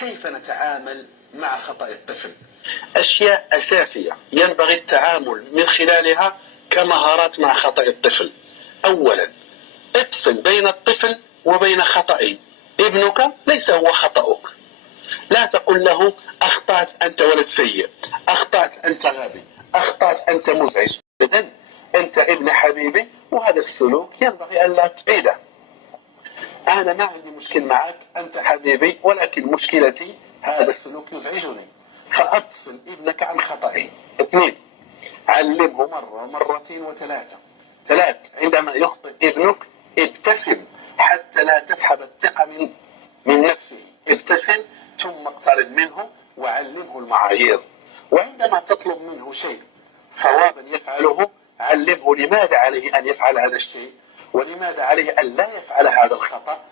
كيف نتعامل مع خطأ الطفل؟ أشياء أساسية ينبغي التعامل من خلالها كمهارات مع خطأ الطفل. أولا، افصل بين الطفل وبين خطئه. ابنك ليس هو خطأك. لا تقل له أخطأت أنت ولد سيء، أخطأت أنت غبي، أخطأت أنت مزعج. إذن أنت ابن حبيبي، وهذا السلوك ينبغي أن لا تعيده. أنا ما عندي مشكل معك، أنت حبيبي، ولكن مشكلتي هذا السلوك يزعجني، فأفصل ابنك عن خطئه. اثنين، علمه مرة ومرتين وثلاثة. عندما يخطئ ابنك ابتسم حتى لا تسحب الثقة من نفسه. ابتسم ثم اقترب منه وعلمه المعايير. وعندما تطلب منه شيء صوابا يفعله، علمه لماذا عليه أن يفعل هذا الشيء ولماذا عليه أن لا يفعل هذا الخطأ.